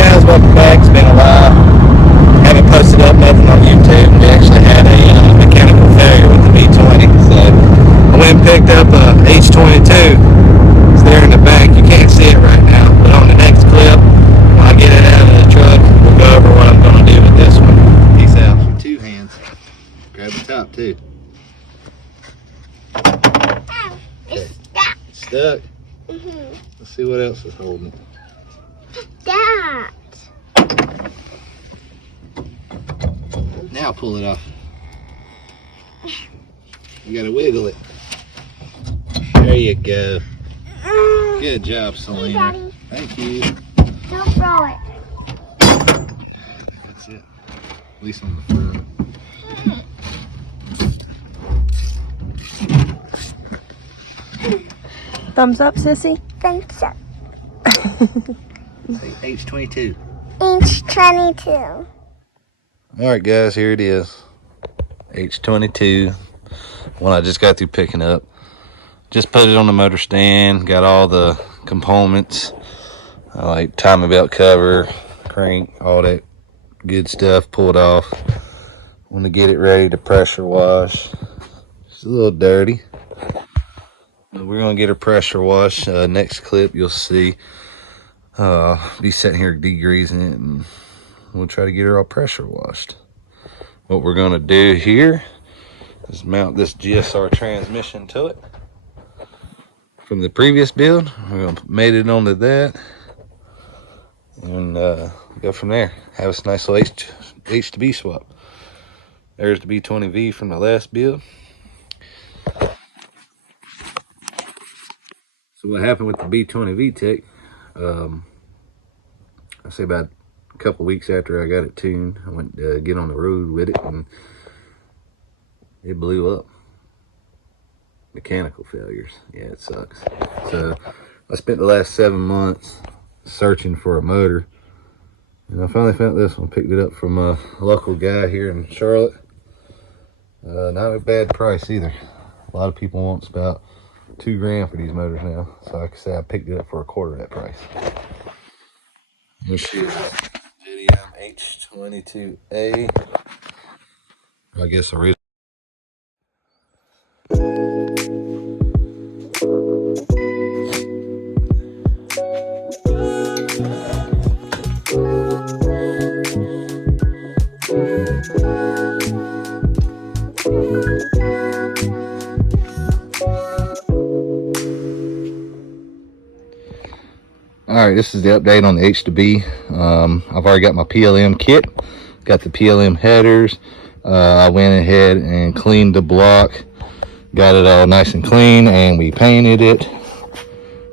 guys, welcome back. It's been a while. Haven't posted up nothing on YouTube. We actually had a mechanical failure with the V20, so I went and picked up a H22. It's there in the back. You can't see it right now, but on the next clip, when I get it out of the truck, we'll go over what I'm going to do with this one. Peace out. With 2 hands. Grab the top too. Oh, it's stuck. It's stuck. Let's see what else is holding it. That. Now pull it off. You gotta wiggle it. There you go. Good job, Selena. Hey, Thank you. don't throw it. That's it. At least on the front. Thumbs up, sissy. Thanks. H22. H22. Alright guys, here it is. H22. One I just got through picking up. Just put it on the motor stand. Got all the components. Like timing belt cover, crank, all that good stuff pulled off. Want to get it ready to pressure wash. It's a little dirty. But we're going to get her pressure wash. Next clip you'll see. Be sitting here degreasing it, and we'll try to get her all pressure washed. What we're going to do here is mount this GSR transmission to it from the previous build. We're going to mate it onto that and go from there. Have a nice little h2b swap. There's the B20V from the last build. So what happened with the B20V tech, I say about a couple weeks after I got it tuned, I went to get on the road with it and it blew up. Mechanical failures. Yeah, it sucks. So I spent the last 7 months searching for a motor, and I finally found this one. Picked it up from a local guy here in Charlotte. Not a bad price either. A lot of people wants about $2 grand for these motors now. So like I said, I picked it up for a quarter of that price. Here she is. H22A. I guess original. Alright, this is the update on the h2b. I've already got my PLM kit. Got the PLM headers. I went ahead and cleaned the block. Got it all nice and clean, and we painted it.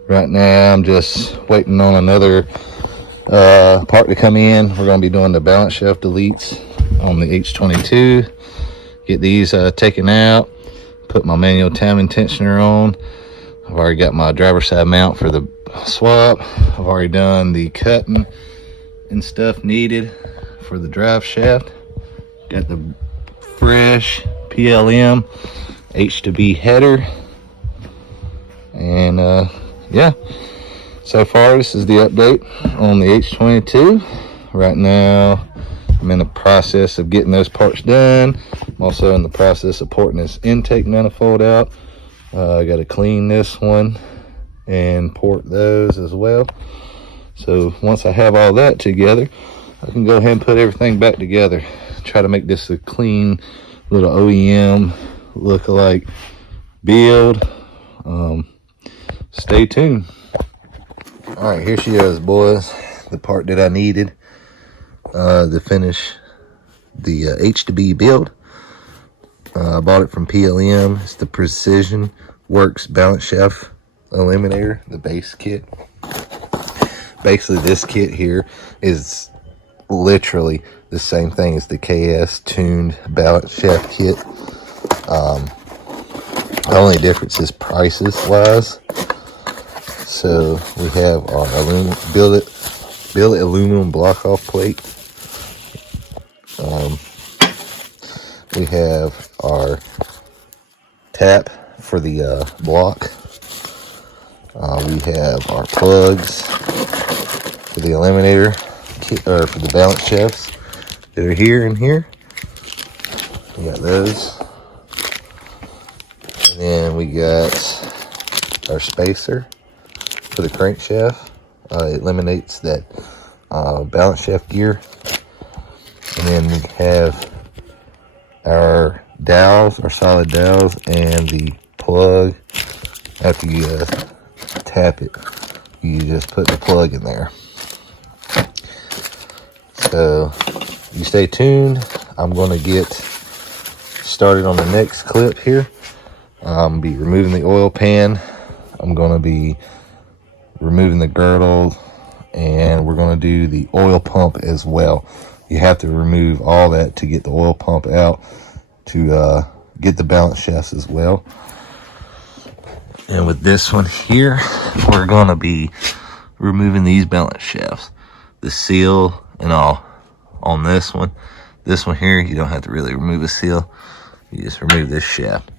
Right now I'm just waiting on another part to come in. We're going to be doing the balance shaft deletes on the H22. Get these taken out. Put my manual timing tensioner on. I've already got my driver's side mount for the swap. I've already done the cutting and stuff needed for the drive shaft. Got the fresh PLM h2b header, and yeah, so far this is the update on the H22. Right now I'm in the process of getting those parts done. I'm also in the process of porting this intake manifold out. I got to clean this one and port those as well. So once I have all that together, I can go ahead and put everything back together. Try to make this a clean little OEM look-alike build. Stay tuned. All right, here she is, boys. The part that I needed to finish the h2b build. I bought it from PLM. It's the Precision Works Balance Shaft Eliminator, the base kit. Basically, this kit here is literally the same thing as the KS tuned balance shaft kit. The only difference is prices wise. So we have our billet aluminum block off plate. We have our tap for the block. We have our plugs for the eliminator or for the balance shafts that are here and here. We got those. And then we got our spacer for the crankshaft. It eliminates that balance shaft gear. And then we have our dowels, our solid dowels, and the plug. After you tap it, you just put the plug in there. So you stay tuned. I'm going to get started on the next clip here. I'm going to be removing the oil pan. I'm going to be removing the girdle, and we're going to do the oil pump as well. You have to remove all that to get the oil pump out, to get the balance shafts as well. And with this one here, we're going to be removing these balance shafts, the seal and all. On this one here, you don't have to really remove a seal. You just remove this shaft.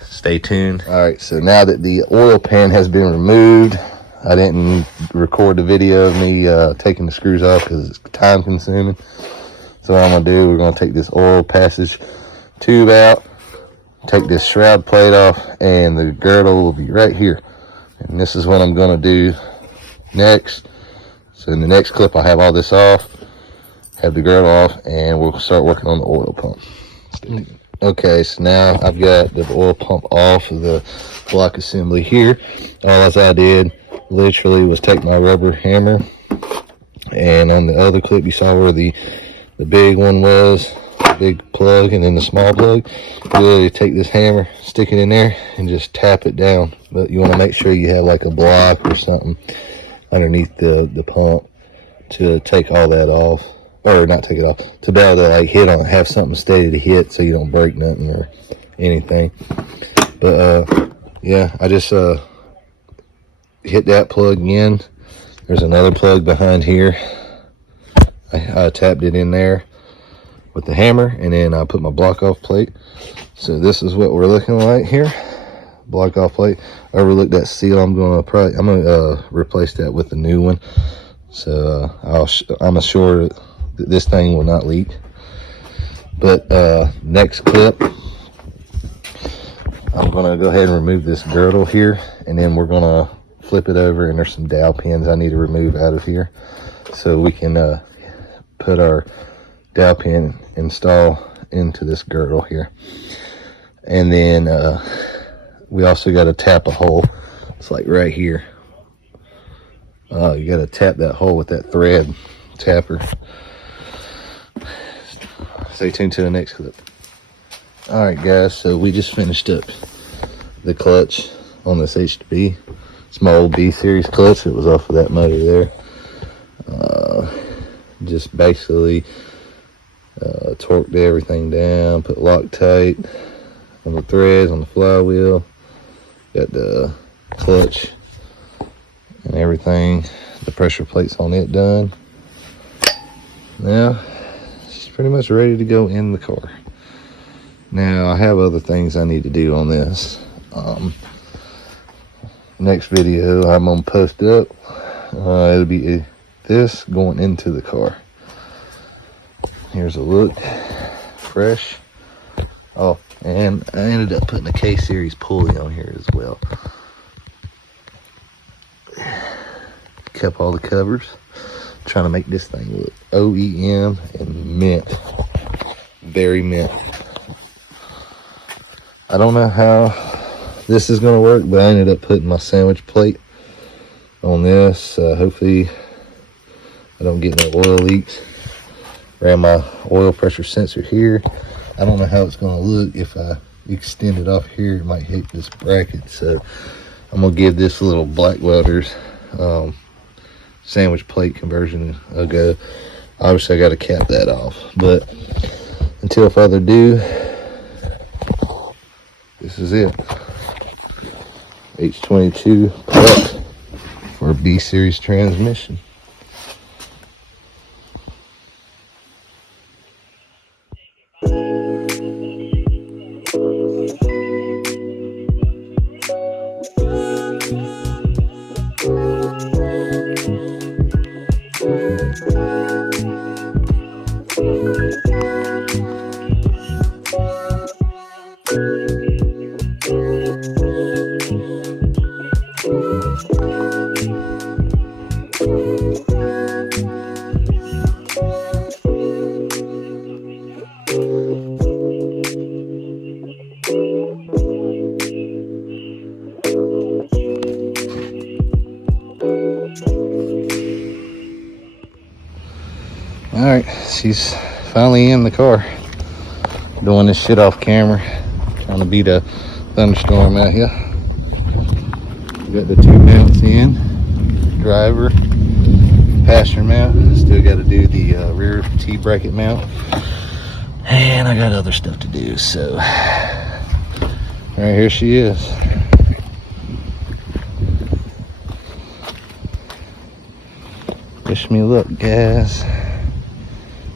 Stay tuned. All right, so now that the oil pan has been removed, I didn't record the video of me taking the screws off because it's time consuming. So what I'm gonna do, we're gonna take this oil passage tube out, take this shroud plate off, and the girdle will be right here. And this is what I'm gonna do next. So in the next clip, I'll have all this off, have the girdle off, and we'll start working on the oil pump. Okay, so now I've got the oil pump off of the block assembly here. All I did literally was take my rubber hammer, and on the other clip you saw where the big one was, the big plug, and then the small plug. You literally take this hammer, stick it in there, and just tap it down. But you want to make sure you have like a block or something underneath the pump to take all that off. Or not take it off, to be able to like hit on it, have something steady to hit so you don't break nothing or anything. But yeah, I just hit that plug in. There's another plug behind here. I tapped it in there with the hammer, and then I put my block off plate. So this is what we're looking like here. Block off plate. Overlook that seal. I'm gonna replace that with a new one. So I'm assured that this thing will not leak. But next clip, I'm gonna go ahead and remove this girdle here, and then we're gonna flip it over, and there's some dowel pins I need to remove out of here so we can put our dowel pin install into this girdle here. And then we also got to tap a hole. It's like right here. You got to tap that hole with that thread tapper. Stay tuned to the next clip. All right, guys, so we just finished up the clutch on this h2b. It's my old B series clutch. It was off of that motor there. Just basically torqued everything down, put Loctite on the threads, on the flywheel, got the clutch and everything, the pressure plates on it done. Now it's pretty much ready to go in the car. Now I have other things I need to do on this. Next video I'm gonna post up, it'll be this going into the car. Here's a look, fresh. Oh, and I ended up putting a K-Series pulley on here as well. Kept all the covers. Trying to make this thing look OEM and mint. Very mint. I don't know how this is gonna work, but I ended up putting my sandwich plate on this. Hopefully I don't get no oil leaks. Ran my oil pressure sensor here. I don't know how it's gonna look. If I extend it off here, it might hit this bracket. So I'm gonna give this little black welders sandwich plate conversion a go. Obviously I gotta cap that off, but until further ado, this is it. H22 prepped for a B series transmission. All right, she's finally in the car. Doing this shit off camera. Trying to beat a thunderstorm out here. We got the 2 mounts in. Driver, passenger mount. Still got to do the rear T-bracket mount. And I got other stuff to do, so. All right, here she is. Wish me luck, guys.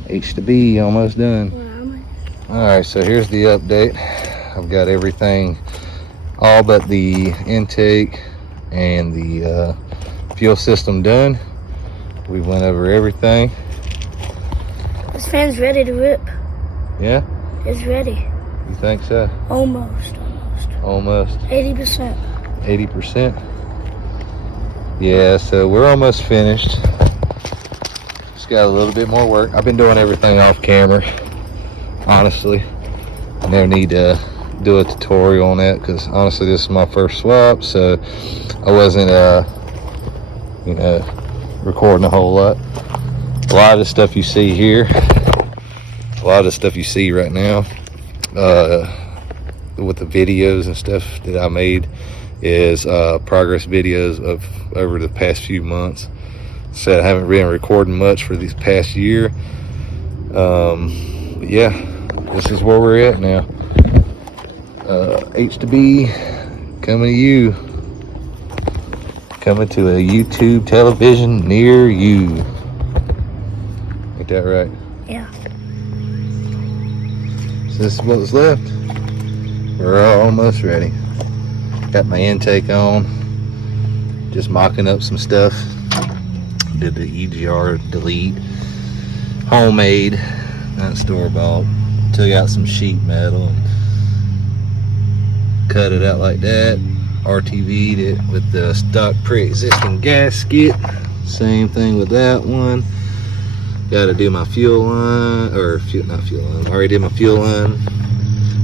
h2b almost done. All right, so here's the update. I've got everything, all but the intake and the fuel system done. We went over everything. This fan's ready to rip. Yeah? It's ready. You think so? Almost. 80%. 80%? Yeah, so we're almost finished. Just got a little bit more work. I've been doing everything off camera, honestly. I never need to do a tutorial on that because honestly this is my first swap, so I wasn't recording a whole lot. A lot of the stuff you see here, a lot of the stuff you see right now with the videos and stuff that I made is progress videos of over the past few months. So I haven't been recording much for this past year. But yeah, this is where we're at now. h2b coming to you. Coming to a YouTube television near you. Ain't that right? Yeah. So this is what's left. We're almost ready. Got my intake on. Just mocking up some stuff. Did the EGR delete. Homemade, not store-bought. Took out some sheet metal and cut it out like that. RTV'd it with the stock pre-existing gasket. Same thing with that one. Got to do my fuel line, or not fuel line. I already did my fuel line,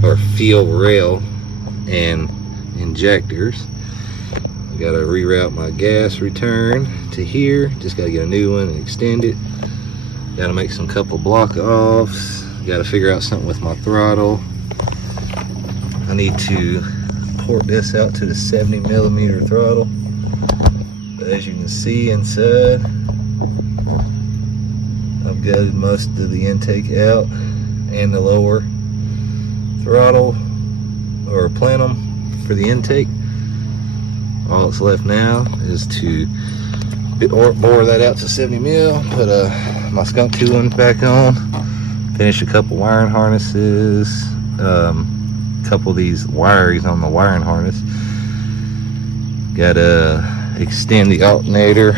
or fuel rail and injectors. Got to reroute my gas return to here. Just got to get a new one and extend it. Got to make some couple block offs. Got to figure out something with my throttle. I need to port this out to the 70mm throttle. But as you can see inside, I've gutted most of the intake out and the lower throttle or plenum for the intake. All that's left now is to bore that out to 70mm, put my skunk tooling back on, finish a couple wiring harnesses, couple of these wirings on the wiring harness. Gotta extend the alternator,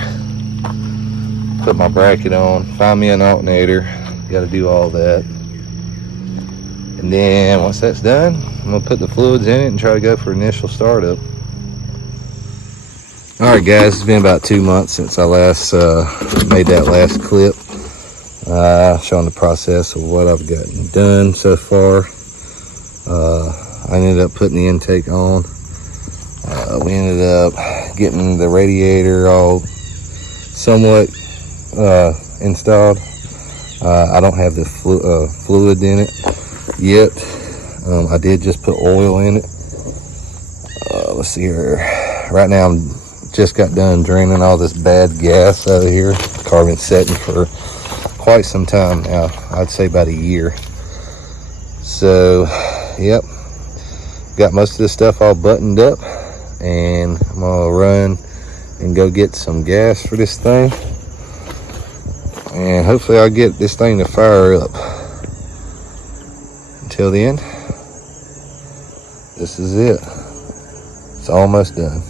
put my bracket on, find me an alternator. Gotta do all that. And then once that's done, I'm gonna put the fluids in it and try to go for initial startup. All right, guys, it's been about 2 months since I last made that last clip showing the process of what I've gotten done so far. I ended up putting the intake on. We ended up getting the radiator all somewhat installed. I don't have the fluid in it yet. I did just put oil in it. Let's see here. Right now I'm just got done draining all this bad gas out of here. Carbon setting for quite some time now. I'd say about a year. So, yep. Got most of this stuff all buttoned up, and I'm gonna run and go get some gas for this thing. And hopefully I'll get this thing to fire up. Until then, this is it. It's almost done.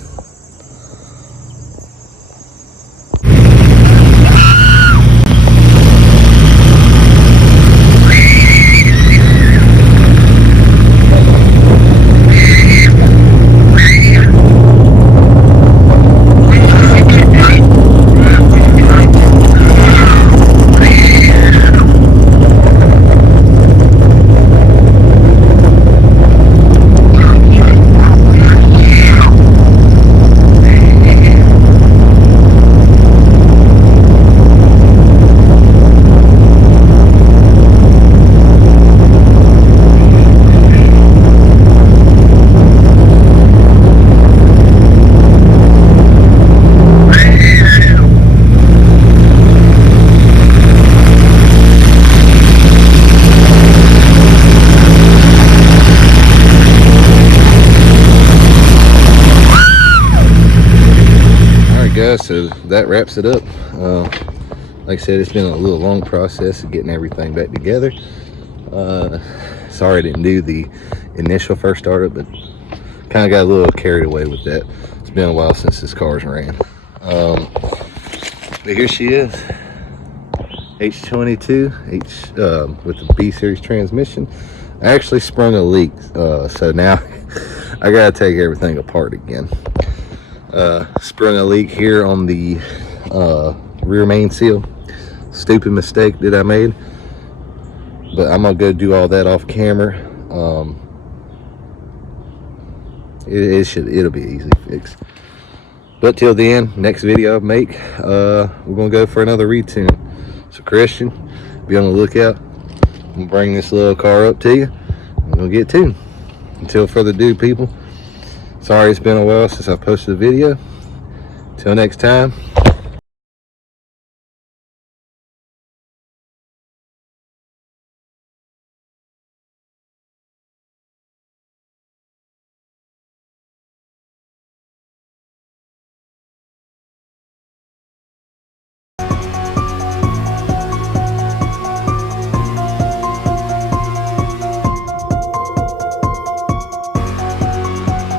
guys, so that wraps it up. Like I said, it's been a little long process of getting everything back together. Sorry I didn't do the initial first startup, but kind of got a little carried away with that. It's been a while since this car's ran. But here she is, H22 with the B series transmission. I actually sprung a leak, so now I gotta take everything apart again. Sprung a leak here on the rear main seal. Stupid mistake that I made, but I'm gonna go do all that off camera. It'll be easy fix. But till then, next video I make, we're gonna go for another retune. So Christian, be on the lookout. I'm gonna bring this little car up to you. We're gonna get tuned. Until further ado, people, sorry it's been a while since I posted a video. Till next time,